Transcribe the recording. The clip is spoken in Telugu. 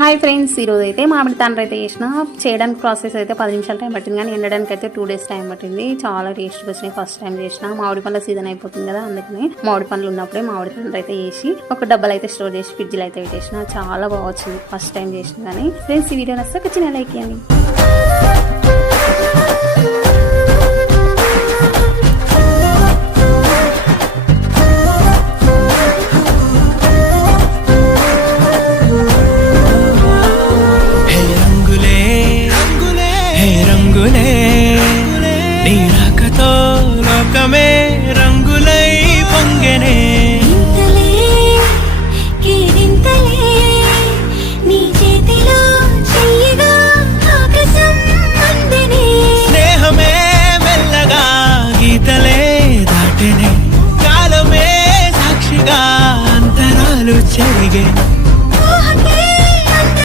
హాయ్ ఫ్రెండ్స్, ఈరోజు అయితే మామిడి తాండ్ర అయితే చేసిన. చేయడానికి ప్రాసెస్ అయితే 10 నిమిషాలు టైం పట్టింది, కానీ ఎండడానికి అయితే 2 days టైం పట్టింది. చాలా టేస్ట్గా వచ్చినాయి. ఫస్ట్ టైం చేసిన. మామిడి పండ్ల సీజన్ అయిపోతుంది కదా, అందుకని మామిడి పండ్లు ఉన్నప్పుడే మామిడి తాండ్ర అయితే చేసి ఒక డబ్బాలు అయితే స్టోర్ చేసి ఫ్రిడ్జ్లో అయితే పెట్టేసిన. చాలా బాగా వచ్చింది ఫస్ట్ టైం చేసిన. కానీ ఫ్రెండ్స్, ఈ వీడియో నచ్చితే ఒక చిన్న లైక్ ఇవ్వండి.